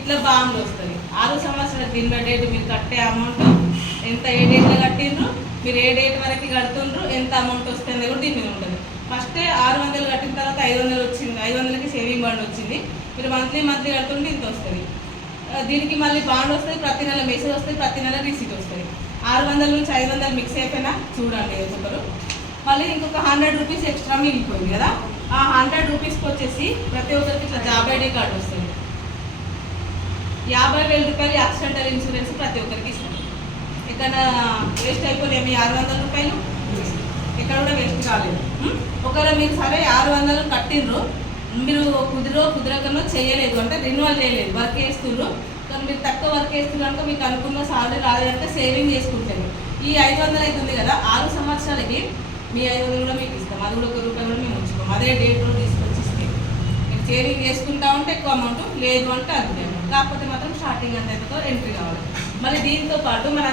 ఇట్లా బాండ్లు వస్తుంది. 6 సంవత్సరాల కింద డేట్ మీరు కట్టే అమౌంట్ ఎంత, ఏ డేట్లో కట్టిండ్రు, మీరు ఏ డేట్ వరకు కడుతుండ్రు, ఎంత అమౌంట్ వస్తుంది కూడా దీని మీద ఉంటుంది. ఫస్టే 600 కట్టిన తర్వాత 500 వచ్చింది, 500కి సేవింగ్ బాండ్ వచ్చింది. మీరు మంత్లీ కడుతుంటే ఇంత వస్తుంది. దీనికి మళ్ళీ బాండ్ వస్తుంది, ప్రతి నెల మెసేజ్ వస్తుంది, ప్రతి నెల రిసీట్ వస్తుంది. 600 నుంచి 500 మిక్స్ అయిపోయినా చూడండి ఒక్కొక్కరు. మళ్ళీ ఇంకొక 100 రూపీస్ ఎక్స్ట్రా మిగిలిపోయింది కదా, ఆ 100 రూపీస్కి వచ్చేసి ప్రతి ఒక్కరికి ఇట్లా జాబ్ ఐడి కార్డు వస్తుంది. 50,000 రూపాయలు యాక్సిడెంటల్ ఇన్సూరెన్స్ ప్రతి ఒక్కరికి ఇస్తాం. ఎక్కడైనా వేస్ట్ అయిపోలేము 600 రూపాయలు, ఎక్కడ కూడా వేస్ట్ కాలేదు. ఒకవేళ మీరు సరే 600 కట్టిండ్రు, మీరు కుదరకనో చేయలేదు అంటే రెన్యువల్ చేయలేదు, వర్క్ చేస్తున్నారు కానీ మీరు తక్కువ వర్క్ చేస్తున్నారు కనుక మీకు అనుకున్న సాలరీ రాలేదంటే సేవింగ్ చేసుకుంటారు. ఈ 500 అవుతుంది కదా, 6 సంవత్సరాలకి మీ 500 కూడా మీకు ఇస్తాం. అది కూడా ₹1 కూడా మేము ఉంచుకోం, అదే డేట్లో తీసుకొచ్చి ఇస్తాం. మీరు సేవింగ్ చేసుకుంటా ఉంటే ఎక్కువ అమౌంట్, లేదు అంటే అంతే అమౌంట్. కాకపోతే మాత్రం స్టార్టింగ్ అంత ఎంతో ఎంట్రీ కావాలి. మళ్ళీ దీంతో పాటు మన